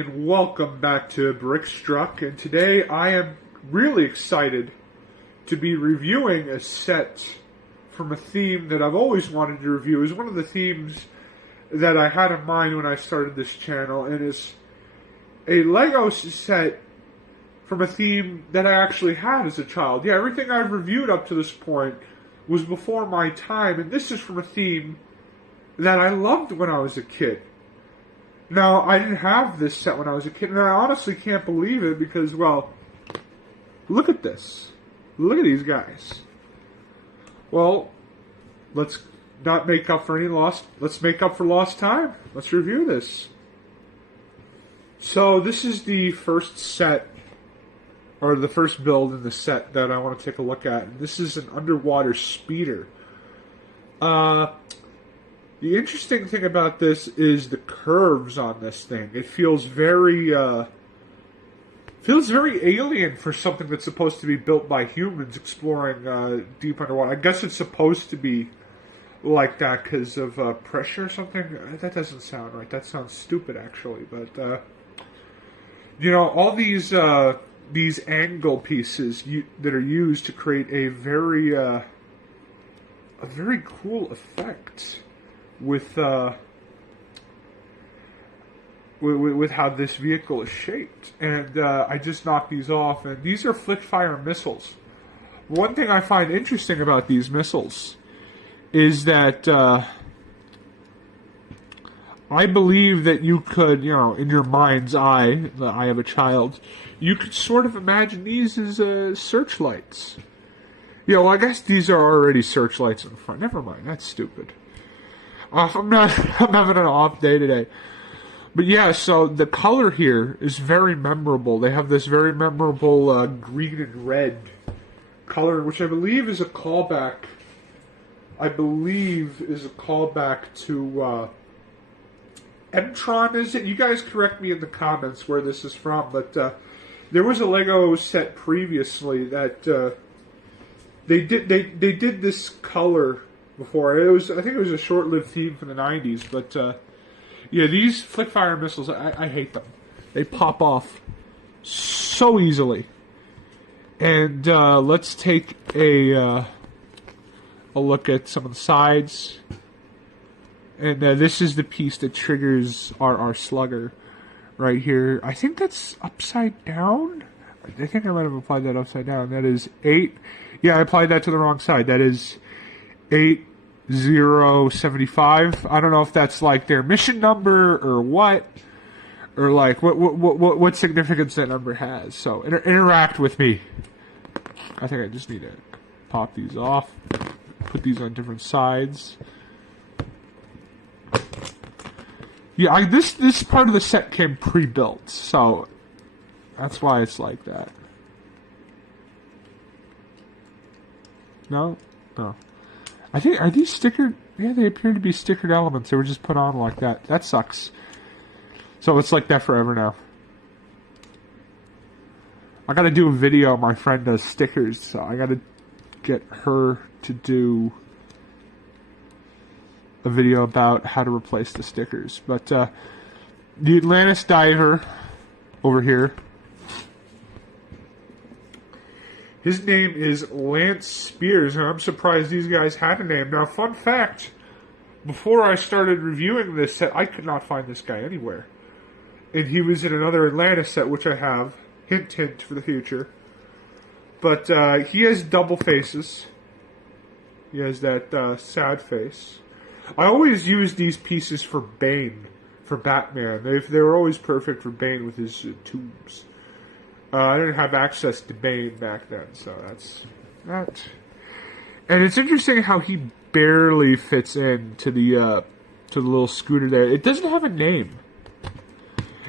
and welcome back to Brickstruck. And today I am really excited to be reviewing a set from a theme that I've always wanted to review. It's one of the themes that I had in mind when I started this channel, and it's a Lego set from a theme that I actually had as a child. Yeah, everything I've reviewed up to this point was before my time, and this is from a theme that I loved when I was a kid. Now, I didn't have this set when I was a kid, and I honestly can't believe it because, well, look at this. Look at these guys. Well, let's not make up for any lost. Let's make up for lost time. Let's review this. So, this is the first set, or the first build in the set that I want to take a look at. And this is an underwater speeder. The interesting thing about this is the curves on this thing. It feels very alien for something that's supposed to be built by humans exploring deep underwater. I guess it's supposed to be like that because of pressure or something. That doesn't sound right. That sounds stupid, actually. But you know, all these angle pieces that are used to create a very cool effect with how this vehicle is shaped. And I just knocked these off, and these are flick fire missiles. One thing I find interesting about these missiles is that I believe that you could, you know, in your mind's eye, the eye of a child, you could sort of imagine these as searchlights. Yeah, well, I guess these are already searchlights in the front. Never mind, that's stupid. I'm having an off day today. But yeah, so the color here is very memorable. They have this very memorable green and red color, which I believe is a callback. To M-Tron, is it? You guys correct me in the comments where this is from, but there was a Lego set previously that they did this color before. I think it was a short-lived theme from the 90s, but yeah, these flick fire missiles, I hate them. They pop off so easily. And let's take a look at some of the sides. And this is the piece that triggers our slugger right here. I think that's upside down. I think I might have applied that upside down. That is 8. Yeah, I applied that to the wrong side. That is 8075. I don't know if that's like their mission number or what, or like what significance that number has. So interact with me. I think I just need to pop these off, put these on different sides. Yeah, this part of the set came pre-built, so that's why it's like that. No. I think, are these stickered? Yeah, they appear to be stickered elements. They were just put on like that. That sucks. So it's like that forever now. I gotta do a video. My friend does stickers, so I gotta get her to do a video about how to replace the stickers. But the Atlantis diver over here, his name is Lance Spears, and I'm surprised these guys had a name. Now, fun fact, before I started reviewing this set, I could not find this guy anywhere. And he was in another Atlantis set, which I have. Hint, hint for the future. But he has double faces. He has that sad face. I always use these pieces for Bane, for Batman. They were always perfect for Bane with his tubes. I didn't have access to Bane back then, so that's that. And it's interesting how he barely fits into the little scooter there. It doesn't have a name.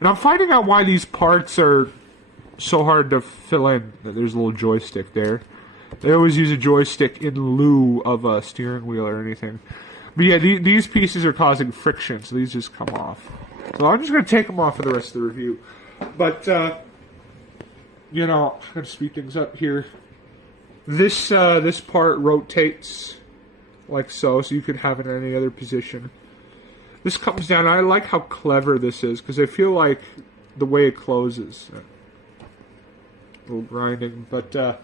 And I'm finding out why these parts are so hard to fill in. There's a little joystick there. They always use a joystick in lieu of a steering wheel or anything. But yeah, these pieces are causing friction, so these just come off. So I'm just going to take them off for the rest of the review. But, you know, I'm going to speed things up here. This part rotates like so you could have it in any other position. This comes down. I like how clever this is, because I feel like the way it closes. A little grinding, but the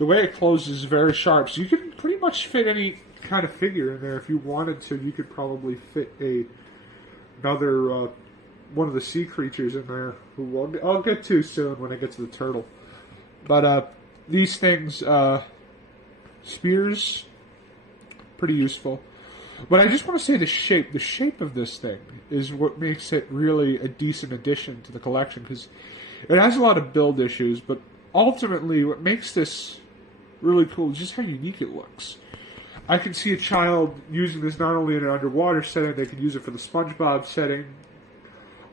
way it closes is very sharp. So you can pretty much fit any kind of figure in there if you wanted to. You could probably fit another one of the sea creatures in there, who I'll get to soon when I get to the turtle. But these things, spears, pretty useful. But I just want to say the shape of this thing is what makes it really a decent addition to the collection, because it has a lot of build issues, but ultimately what makes this really cool is just how unique it looks. I can see a child using this not only in an underwater setting, they could use it for the SpongeBob setting,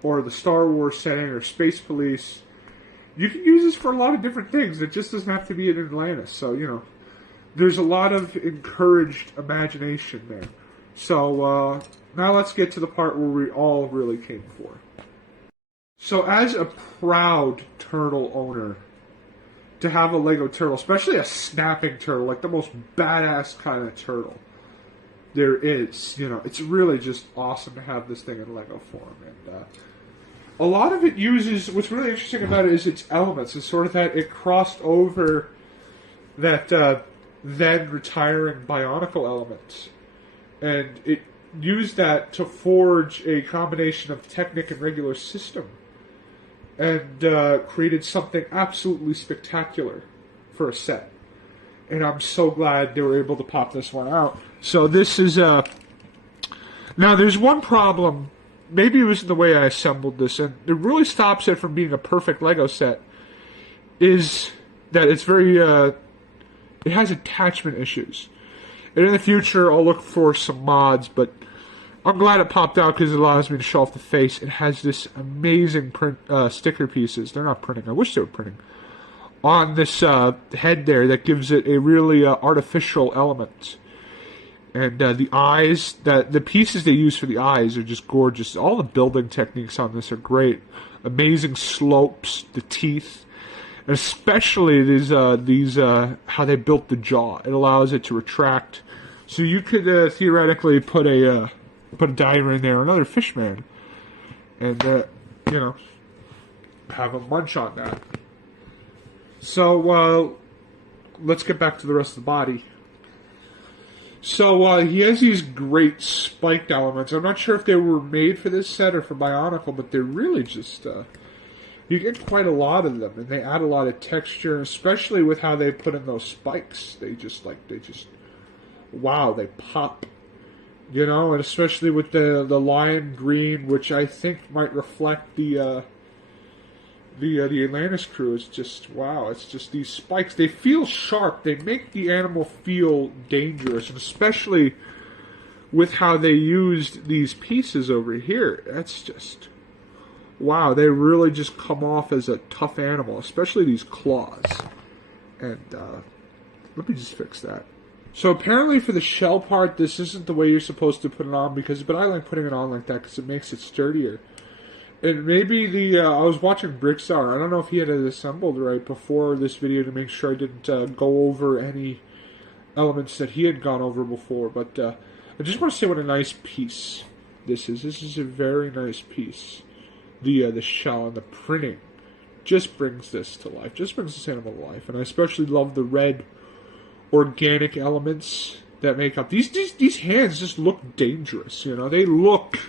or the Star Wars setting, or Space Police. You can use this for a lot of different things. It just doesn't have to be in Atlantis. So, there's a lot of encouraged imagination there. So, now let's get to the part where we all really came for. So, as a proud turtle owner, to have a Lego turtle, especially a snapping turtle, like the most badass kind of turtle there is, it's really just awesome to have this thing in Lego form. And a lot of it uses, what's really interesting about it is its elements. It's sort of that it crossed over that then retiring Bionicle element. And it used that to forge a combination of Technic and regular system. And created something absolutely spectacular for a set. And I'm so glad they were able to pop this one out. So this is... now, there's one problem. Maybe it was the way I assembled this, and it really stops it from being a perfect Lego set, is that it's very... it has attachment issues. And in the future, I'll look for some mods, but... I'm glad it popped out because it allows me to show off the face. It has this amazing sticker pieces. They're not printing. I wish they were printing. On this head there that gives it a really artificial element. And the eyes, the pieces they use for the eyes are just gorgeous. All the building techniques on this are great. Amazing slopes, the teeth. And especially these how they built the jaw. It allows it to retract. So you could theoretically put a diver in there, another fishman, and have a munch on that. So let's get back to the rest of the body. So he has these great spiked elements. I'm not sure if they were made for this set or for Bionicle, but they're really just you get quite a lot of them, and they add a lot of texture, especially with how they put in those spikes. They just wow, they pop. And especially with the lime green, which I think might reflect the Atlantis crew. Is just, wow, it's just these spikes. They feel sharp. They make the animal feel dangerous, and especially with how they used these pieces over here. That's just, wow, they really just come off as a tough animal, especially these claws. And let me just fix that. So apparently for the shell part, this isn't the way you're supposed to put it on, but I like putting it on like that because it makes it sturdier. And maybe I was watching Brickstar. I don't know if he had it assembled right before this video to make sure I didn't go over any elements that he had gone over before. But I just want to say what a nice piece this is. This is a very nice piece. The shell and the printing just brings this to life. Just brings this animal to life. And I especially love the red organic elements that make up these hands. Just look dangerous, they look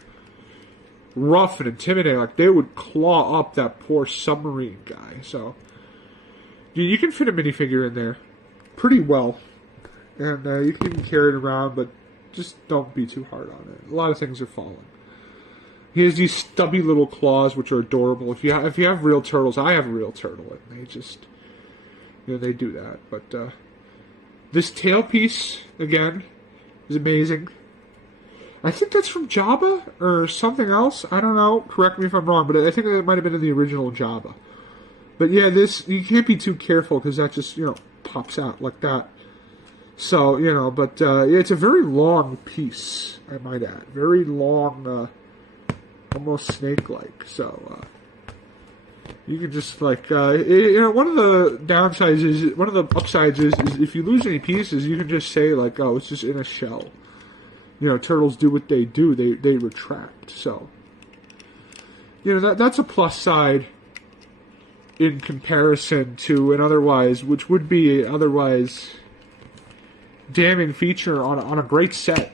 rough and intimidating, like they would claw up that poor submarine guy. So you can fit a minifigure in there pretty well, and you can even carry it around, but just don't be too hard on it. A lot of things are falling. He has these stubby little claws which are adorable. If you have real turtles, I have a real turtle, and they just they do that. But this tailpiece, again, is amazing. I think that's from Jabba or something else. I don't know. Correct me if I'm wrong, but I think it might have been in the original Jabba. But yeah, this, you can't be too careful because that just, pops out like that. So, but it's a very long piece, I might add. Very long, almost snake-like. So, you can just one of the downsides is, one of the upsides is if you lose any pieces, you can just say oh, it's just in a shell. Turtles do what they do. They retract. So that's a plus side in comparison to an otherwise, which would be an otherwise damning feature on a great set.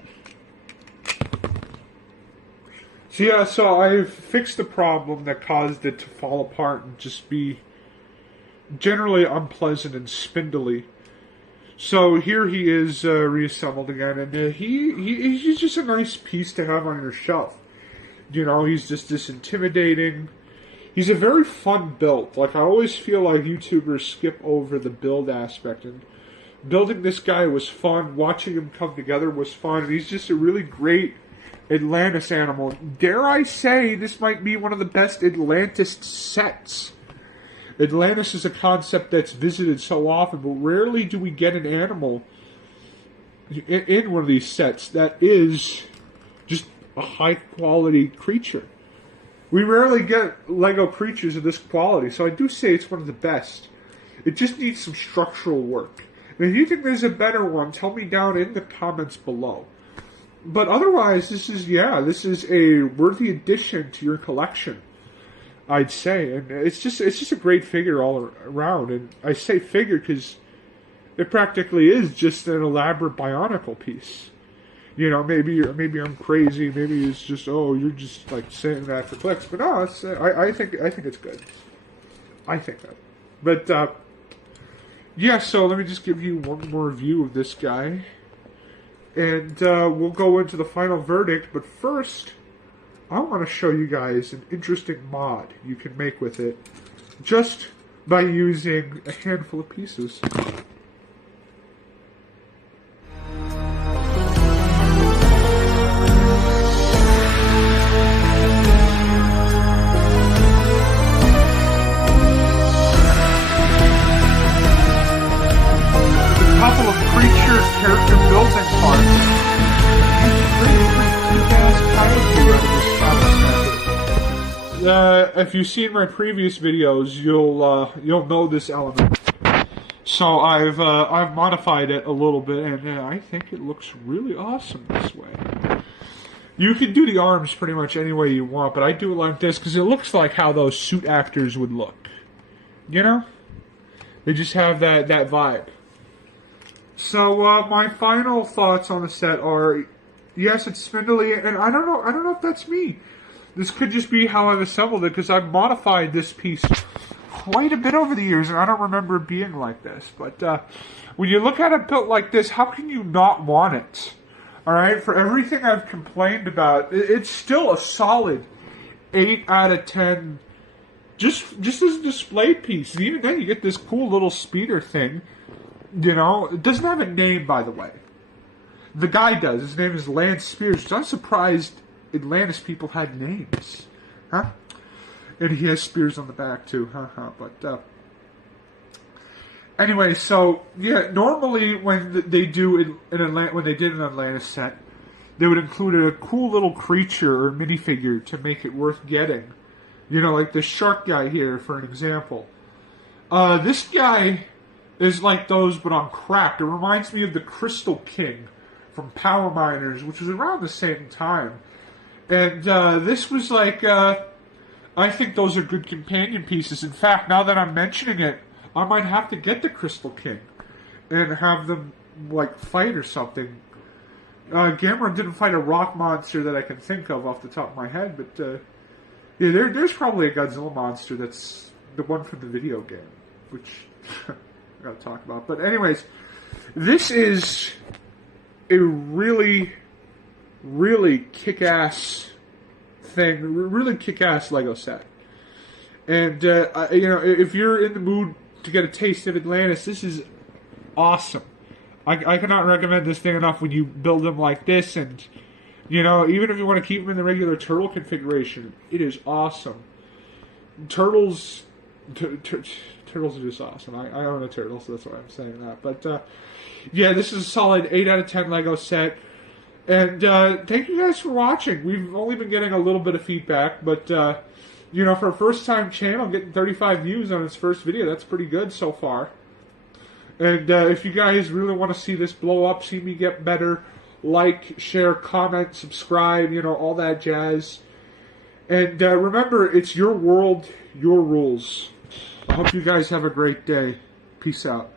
So yeah, so I've fixed the problem that caused it to fall apart and just be generally unpleasant and spindly. So here he is reassembled again, and he's just a nice piece to have on your shelf. He's just this intimidating. He's a very fun build. Like, I always feel like YouTubers skip over the build aspect, and building this guy was fun. Watching him come together was fun, and he's just a really great Atlantis animal. Dare I say, this might be one of the best Atlantis sets. Atlantis is a concept that's visited so often, but rarely do we get an animal in one of these sets that is just a high-quality creature. We rarely get LEGO creatures of this quality, so I do say it's one of the best. It just needs some structural work. And if you think there's a better one, tell me down in the comments below. But otherwise, this is a worthy addition to your collection, I'd say. And it's just a great figure all around. And I say figure because it practically is just an elaborate Bionicle piece. Maybe I'm crazy. Maybe it's just, you're just like saying that for clicks. But no, I think it's good. I think that. But yeah, so let me just give you one more view of this guy. And we'll go into the final verdict, but first, I want to show you guys an interesting mod you can make with it, just by using a handful of pieces. Couple of creature character building parts. If you've seen my previous videos, you'll know this element. So I've modified it a little bit, and I think it looks really awesome this way. You can do the arms pretty much any way you want, but I do it like this because it looks like how those suit actors would look. They just have that vibe. So my final thoughts on the set are, yes, it's spindly, and I don't know if that's me. This could just be how I've assembled it, because I've modified this piece quite a bit over the years, and I don't remember it being like this. But when you look at it built like this, how can you not want it? Alright, for everything I've complained about, it's still a solid 8 out of 10, just as a display piece. And even then, you get this cool little speeder thing. It doesn't have a name, by the way. The guy does. His name is Lance Spears, which I'm surprised Atlantis people had names. Huh? And he has spears on the back, too. But, anyway, so, yeah, normally when they did an Atlantis set, they would include a cool little creature or minifigure to make it worth getting. Like the shark guy here, for an example. This guy is like those, but on crack. It reminds me of the Crystal King from Power Miners, which was around the same time. And this was like, I think those are good companion pieces. In fact, now that I'm mentioning it, I might have to get the Crystal King and have them, like, fight or something. Gamera didn't fight a rock monster that I can think of off the top of my head, but yeah, there's probably a Godzilla monster that's the one from the video game, which I gotta talk about. But anyways, this is a really, really kick-ass thing, really kick-ass Lego set. And, if you're in the mood to get a taste of Atlantis, this is awesome. I cannot recommend this thing enough when you build them like this, and, even if you want to keep them in the regular turtle configuration, it is awesome. Turtles are just awesome. I own a turtle, so that's why I'm saying that. But, yeah, this is a solid 8 out of 10 Lego set. And thank you guys for watching. We've only been getting a little bit of feedback, but, for a first-time channel, getting 35 views on its first video, that's pretty good so far. And if you guys really want to see this blow up, see me get better, like, share, comment, subscribe, all that jazz. And remember, it's your world, your rules. I hope you guys have a great day. Peace out.